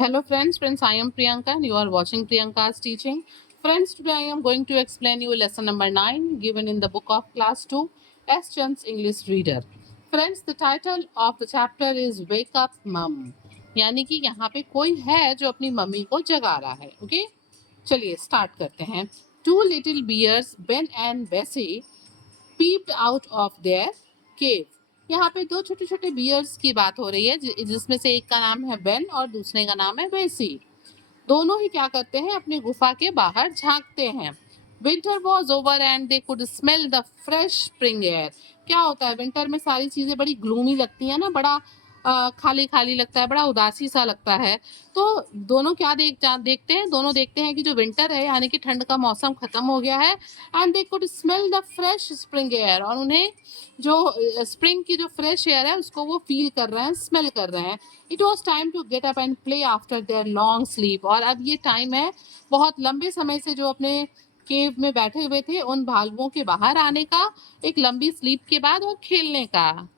Hello friends, I am Priyanka and you are watching Priyanka's teaching. Friends, today I am going to explain you lesson number 9 given in the book of class 2, S. Chand's English Reader. Friends, the title of the chapter is Wake Up Mum. यानी कि यहाँ पे कोई है जो अपनी mummy को जगा रहा है. ओके, चलिए स्टार्ट करते हैं. Two little bears, Ben and Bessie, peeped out of their cave. यहाँ पे दो छोटे छोटे बियर्स की बात हो रही है जिसमें से एक का नाम है बेन और दूसरे का नाम है बेसी. दोनों ही क्या करते हैं, अपनी गुफा के बाहर झांकते हैं. Winter was over and they could smell the fresh spring air. क्या होता है, विंटर में सारी चीजें बड़ी ग्लूमी लगती है ना, बड़ा खाली खाली लगता है, बड़ा उदासी सा लगता है. तो दोनों क्या देखते हैं, दोनों देखते हैं कि जो विंटर है यानी कि ठंड का मौसम खत्म हो गया है. And they could smell the fresh spring air, और उन्हें जो स्प्रिंग की जो फ्रेश एयर है उसको वो फील कर रहे हैं, स्मेल कर रहे हैं. It was time to get up and play after their long sleep. और अब ये टाइम है बहुत लंबे समय से जो अपने केव में बैठे हुए थे उन भालुओं के बाहर आने का, एक लंबी स्लीप के बाद, और खेलने का.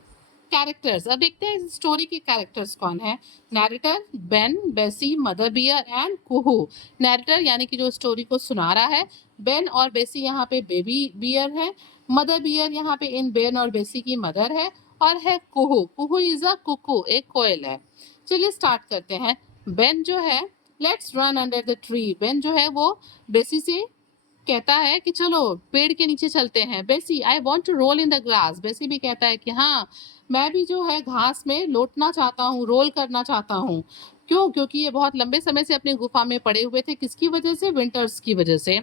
कैरेक्टर्स, अब देखते हैं इस स्टोरी के कैरेक्टर्स कौन है. Narrator Ben, Bessie, mother bear and Kuhu. Narrator यानी कि जो स्टोरी को सुना रहा है. बेन और बेसी यहाँ पे बेबी बियर है. मदर बियर यहाँ पे इन बेन और बेसी की मदर है. और है कुहू. कुहू इज अ कुकू, एक कोयल है. चलिए स्टार्ट करते हैं. बेन जो है, let's run under the tree. Ben जो है वो बेसी से कहता है कि चलो पेड़ के नीचे चलते हैं. Bessie, I want to roll in the grass. Bessie भी कहता है कि हाँ, मैं भी जो है घास में लौटना चाहता हूँ, रोल करना चाहता हूँ. क्यों? क्योंकि ये बहुत लंबे समय से अपनी गुफा में पड़े हुए थे. किसकी वजह से? विंटर्स की वजह से.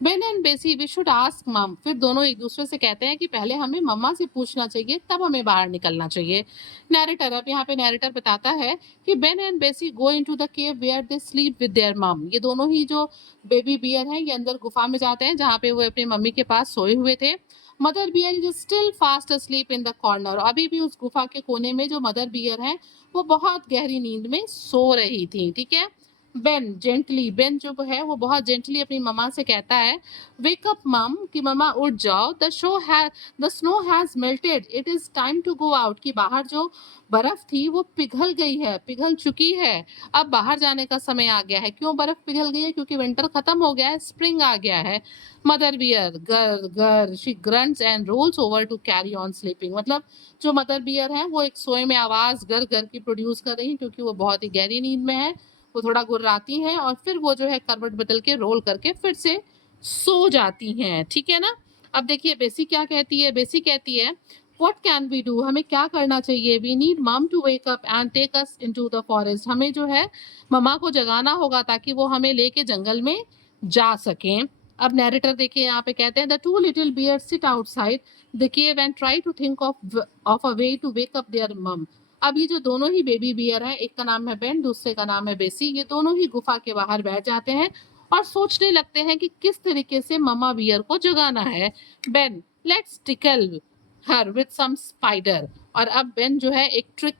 बेन एंड बेसी, वी शुड आस्क मम. फिर दोनों एक दूसरे से कहते हैं कि पहले हमें मम्मा से पूछना चाहिए, तब हमें बाहर निकलना चाहिए. नैरेटर, अब यहाँ पे नैरेटर बताता है कि Ben and Bessie go into the cave where they sleep with their mum. ये दोनों ही जो बेबी बियर हैं ये अंदर गुफा में जाते हैं जहाँ पे वो अपनी मम्मी के पास सोए हुए थे. Mother bear is still fast asleep in the corner. अभी भी उस गुफा के कोने में जो मदर बियर हैं वो बहुत गहरी नींद में सो रही थी. ठीक है. बेन जेंटली, बेन जो है वो बहुत जेंटली अपनी मम्मा से कहता है, वेक अप मम, कि मम्मा उठ जाओ. The snow has melted, it is time to go out. कि बाहर जो बर्फ थी वो पिघल गई है, पिघल चुकी है. अब बाहर जाने का समय आ गया है. क्यों बर्फ पिघल गई है? क्योंकि विंटर खत्म हो गया है, स्प्रिंग आ गया है. Mother bear grr grr, she grunts and rolls over to carry on sleeping. मतलब जो मदर बियर है वो एक सोए में आवाज गर गर की प्रोड्यूस कर रही है क्योंकि वो बहुत ही गहरी नींद में है. वो थोड़ा गुर्राती हैं और फिर वो जो है करवट बदल के रोल करके फिर से सो जाती हैं. ठीक है ना. अब देखिए बेसी क्या कहती है. बेसी कहती है, What can we do? हमें क्या करना चाहिए? We need mom to wake up and take us into the forest. हमें जो है मम्मा को जगाना होगा ताकि वो हमें लेके जंगल में जा सकें. अब नैरेटर देखिए यहाँ पे कहते हैं, The two little bears sit outside the cave and try to think of a way to wake up their mom. अब ये जो दोनों ही बेबी बियर हैं, एक का नाम है बेन, दूसरे का नाम है बेसी, ये दोनों ही गुफा के बाहर बैठ जाते हैं और सोचने लगते हैं कि किस तरीके से मम्मा बियर को जगाना है. Ben, let's tickle her with some spider. और अब बेन जो है एक ट्रिक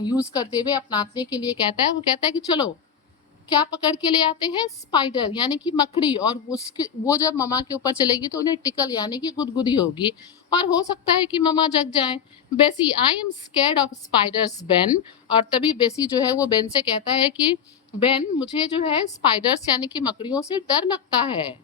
यूज करते हुए अपनाने के लिए कहता है, वो कहता है कि चलो क्या पकड़ के ले आते हैं, स्पाइडर यानी कि मकड़ी. और उसके वो जब ममा के ऊपर चलेगी तो उन्हें टिकल यानी कि गुदगुदी होगी और हो सकता है कि ममा जग जाए. बेसी, I am scared of spiders Ben. और तभी बेसी जो है वो बेन से कहता है कि बेन, मुझे जो है स्पाइडर्स यानी कि मकड़ियों से डर लगता है.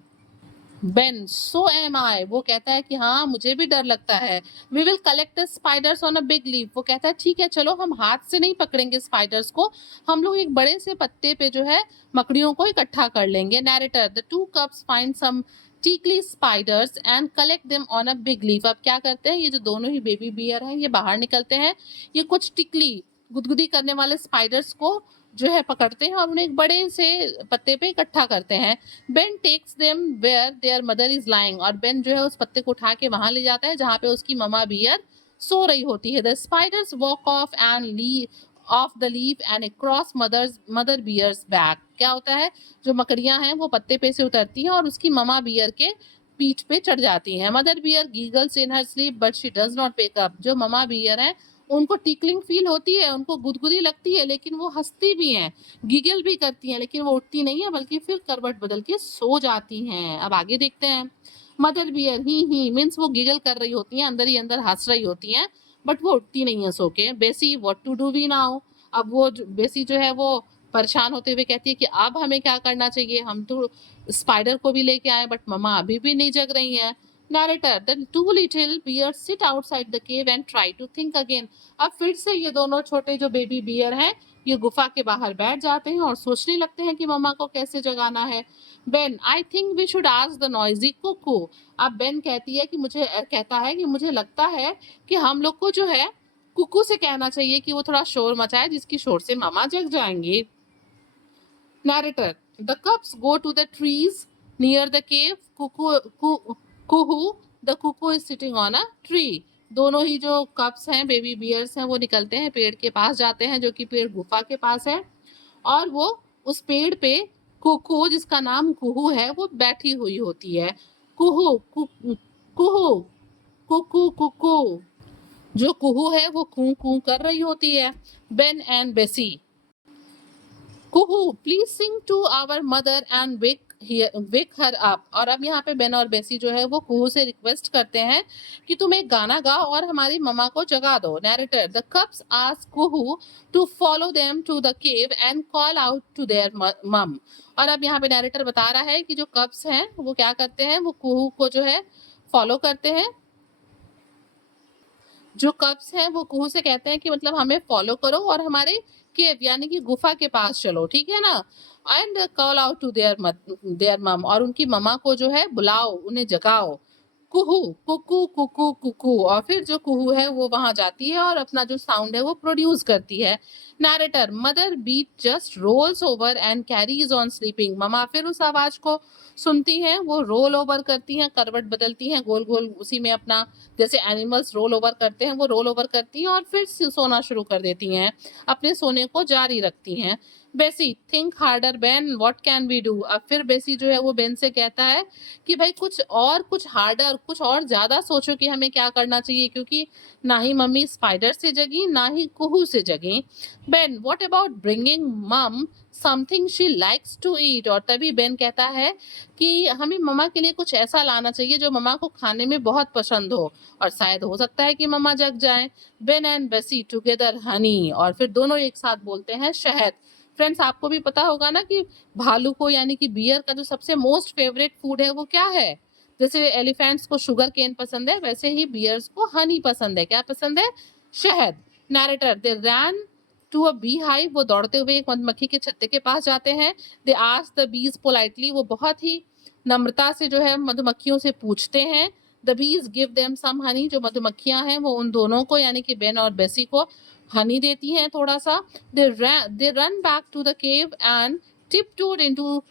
बेन, सो एम आई. वो कहता है कि हाँ मुझे भी डर लगता है. We will collect the spiders on a big leaf. वो कहता है ठीक है, चलो हम हाथ से नहीं पकड़ेंगे स्पाइडर्स को, हम लोग एक बड़े से पत्ते पे जो है मकड़ियों को इकट्ठा कर लेंगे. Narrator, the two cups find some tickly spiders and collect them on a big leaf. अब क्या करते हैं, ये जो दोनों ही बेबी बियर हैं ये बाहर निकलते हैं, ये कुछ टिकली गुदगुदी करने वाले स्पाइडर्स को जो है पकड़ते हैं और उन्हें एक बड़े से पत्ते पे इकट्ठा करते हैं. Ben takes them where their mother is lying. और बेन जो है उस पत्ते को उठा के वहां ले जाता है जहां पे उसकी ममा बियर सो रही होती है. The spiders walk off and off the leaf and across mother bear's back. क्या होता है, जो मकड़ियां हैं वो पत्ते पे से उतरती हैं और उसकी ममा बियर के पीठ पे चढ़ जाती हैं. Mother bear giggles in her sleep but she does not wake up. जो ममा बियर है उनको टिकलिंग फील होती है, उनको गुदगुदी लगती है, लेकिन वो हंसती भी हैं, गिगल भी करती हैं, लेकिन वो उठती नहीं है बल्कि फिर करवट बदल के सो जाती हैं. अब आगे देखते हैं. मदर बियर ही मीन्स वो गिगल कर रही होती हैं, अंदर ही अंदर हंस रही होती हैं, बट वो उठती नहीं है सो के. Bessie, what to do we now. अब वो बेसी जो है वो परेशान होते हुए कहती है कि अब हमें क्या करना चाहिए, हम तो स्पाइडर को भी लेके आए बट मम्मा अभी भी नहीं जग रही हैं। Narrator, the two little bears sit outside the cave and try to think again. अब फिर से ये दोनों छोटे जो बेबी बियर हैं ये गुफा के बाहर बैठ जाते हैं और सोचने लगते हैं कि मम्मा को कैसे जगाना है। Ben, I think we should ask the noisy cuckoo. अब बेन कहती है कि कहता है कि मुझे लगता है कि हम लोग को जो है कुकू से कहना चाहिए कि वो थोड़ा शोर मचाए, जिसकी शोर से मामा जग जाएंगे। Narrator, the cubs go to the trees near the cave. Kuhu, the cuckoo is sitting on a tree. दोनों ही जो कप्स हैं, बेबी बियर्स हैं, वो निकलते हैं, पेड़ के पास जाते हैं, जो कि पेड़ गुफा के पास है। और वो उस पेड़ पे कुकू, जिसका नाम कुहू है, वो बैठी हुई होती है। कुहू कुहू कुकू कुकू। जो कुहू है वो कू कू कर रही होती है। Ben and Bessie, cuckoo please sing to our mother and wake her up. और अब यहाँ पे बेन और बेसी जो है वो कुहू से रिक्वेस्ट करते हैं कि तुम एक गाना गाओ और हमारी मम्मा को जगा दो। Narrator, the cubs ask Kuhu to follow them to the cave and call out to their mum. और अब यहाँ पे नैरेटर बता रहा है कि जो कप्स हैं वो क्या करते हैं, वो कुहू को जो है फॉलो करते हैं। जो कप्स हैं वो कुहू से कहते हैं कि मतलब हमें फॉलो करो और हमारे केव यानी कि गुफा के पास चलो, ठीक है ना। And call out to their mum, और उनकी ममा को जो है बुलाओ, उन्हें जगाओ। कुहू कुकू कुकू कुकू। और फिर जो कुहू है वो वहां जाती है और अपना जो साउंड है वो प्रोड्यूस करती है। Narrator, mother bear just rolls over and carries on sleeping. ममा फिर उस आवाज को सुनती हैं, वो रोल ओवर करती हैं, करवट बदलती हैं गोल गोल, उसी में अपना जैसे एनिमल्स रोल ओवर करते हैं वो रोल ओवर करती हैं और फिर सोना शुरू कर देती हैं, अपने सोने को जारी रखती हैं। Bessie, think harder Ben, what can we do. अब फिर बेसी जो है वो बेन से कहता है कि भाई कुछ हार्डर, कुछ और ज्यादा सोचो कि हमें क्या करना चाहिए, क्योंकि ना ही मम्मी स्पाइडर से जगी ना ही कुहू से जगी। Ben, what about bringing mum something she likes to eat. और तभी बेन कहता है कि हमें मम्मा के लिए कुछ ऐसा लाना चाहिए जो मम्मा को खाने में बहुत पसंद हो, और शायद हो सकता है कि मम्मा जग जाए। बेन एंड बेसी टुगेदर हनी, और फिर दोनों एक साथ बोलते हैं शहद। फ्रेंड्स, आपको भी पता होगा ना कि भालू को यानी कि बियर का जो सबसे मोस्ट फेवरेट फूड है वो क्या है। जैसे एलिफेंट्स को शुगर केन पसंद है, वैसे ही बियर्स को हनी पसंद है। क्या पसंद है? शहद। Narrator, they ran to a bee hive. वो दौड़ते हुए एक मधुमक्खी के छत्ते के पास जाते हैं। They ask the bees politely. वो बहुत ही नम्रता से जो है मधुमक्खियों से पूछते हैं। The bees give them some Honey. जो मधुमक्खियां हैं वो उन दोनों को यानी कि बेन और बेसी को हनी देती हैं थोड़ा सा। They run back to the cave and tiptoed into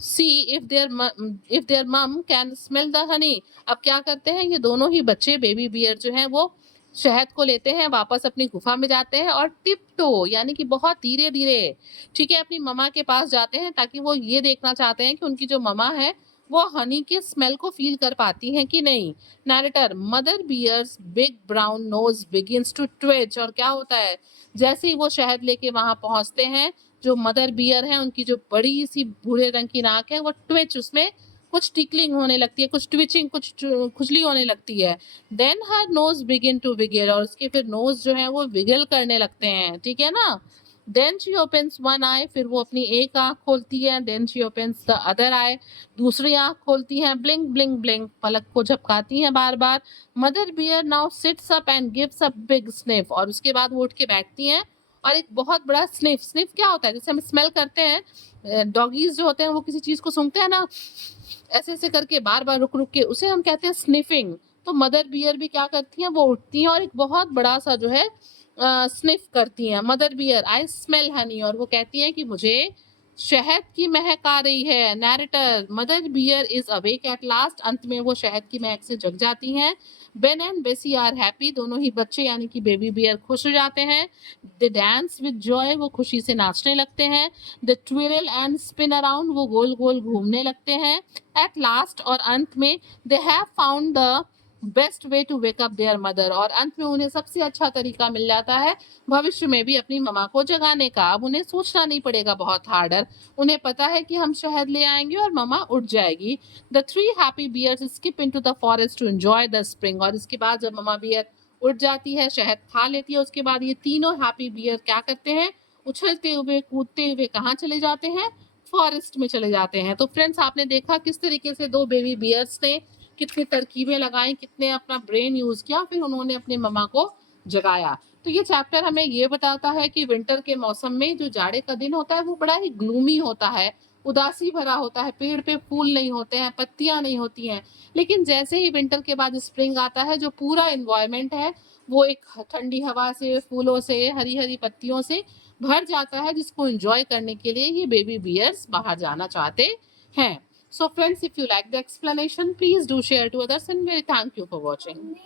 see if their mom can smell the honey। अब क्या करते हैं ये दोनों ही बच्चे, बेबी बियर जो हैं वो शहद को लेते हैं, वापस अपनी गुफा में जाते हैं और टिपटो यानी कि बहुत धीरे धीरे, ठीक है, अपनी ममा के पास जाते हैं, ताकि वो ये देखना चाहते हैं कि उनकी जो ममा है वो हनी के स्मेल को फील कर पाती हैं कि नहीं। Narrator, mother bear's big brown nose begins to twitch. और क्या होता है, जैसे ही वो शहद लेके वहां पहुंचते हैं, जो मदर बियर है उनकी जो बड़ी सी भूरे रंग की नाक है वो ट्विच, उसमें कुछ टिकलिंग होने लगती है, कुछ ट्विचिंग, कुछ खुजली होने लगती है। Then her nose begin to wiggle, और उसके फिर नोज जो है वो विगल करने लगते हैं, ठीक है ना। Then she opens one eye, फिर वो अपनी एक आंख खोलती है। Then she opens the other eye, दूसरी आंख खोलती है। ब्लिंक ब्लिंक ब्लिंक, पलक को झपकाती है बार बार। Mother bear now sits up and gives a big sniff, और उसके बाद वो उठ के बैठती हैं और एक बहुत बड़ा स्निफ। स्निफ क्या होता है, जैसे हम स्मेल करते हैं, डॉगीज जो होते हैं वो किसी चीज को सूंघते हैं ना, ऐसे ऐसे करके बार बार रुक रुक के, उसे हम कहते हैं स्निफिंग। तो मदर बियर भी क्या करती हैं, वो उठती हैं और एक बहुत बड़ा सा जो है स्निफ करती हैं। Mother bear, I smell honey, और वो कहती हैं कि मुझे शहद की महक आ रही है। Narrator, mother bear is awake at last, अंत में वो शहद की महक से जग जाती हैं। बेन एंड बेसी आर हैप्पी, दोनों ही बच्चे यानी कि बेबी बियर खुश हो जाते हैं। दे डांस विद जॉय, वो खुशी से नाचने लगते हैं। द ट्विरल एंड स्पिन अराउंड, वो गोल गोल घूमने लगते हैं। एट लास्ट, और अंत में, they have found the best way to wake up their mother, और अंत में उन्हें सबसे अच्छा तरीका मिल जाता है भविष्य में भी अपनी ममा को जगाने का। अब उन्हें सोचना नहीं पड़ेगा बहुत हार्डर, उन्हें पता है कि हम शहद ले आएंगे और ममा उठ जाएगी। The three happy bears skip into the forest to enjoy the spring, और इसके बाद जब ममा बियर उठ जाती है, शहद खा लेती है, उसके बाद ये तीनों हैप्पी बियर क्या करते हैं, उछलते हुए कूदते हुए कहाँ चले जाते हैं? फॉरेस्ट में चले जाते हैं। तो फ्रेंड्स आपने देखा किस तरीके से दो बेबी बियर्स ने कितनी तरकीबें लगाई, कितने अपना ब्रेन यूज किया, फिर उन्होंने अपनी मम्मा को जगाया। तो ये चैप्टर हमें ये बताता है कि विंटर के मौसम में जो जाड़े का दिन होता है वो बड़ा ही ग्लूमी होता है, उदासी भरा होता है, पेड़ पे फूल नहीं होते हैं, पत्तियां नहीं होती हैं। लेकिन जैसे ही विंटर के बाद स्प्रिंग आता है, जो पूरा इन्वायरमेंट है वो एक ठंडी हवा से, फूलों से, हरी हरी पत्तियों से भर जाता है, जिसको एंजॉय करने के लिए ये बेबी बियर्स बाहर जाना चाहते हैं। So friends, if you like the explanation, please do share to others and very thank you for watching.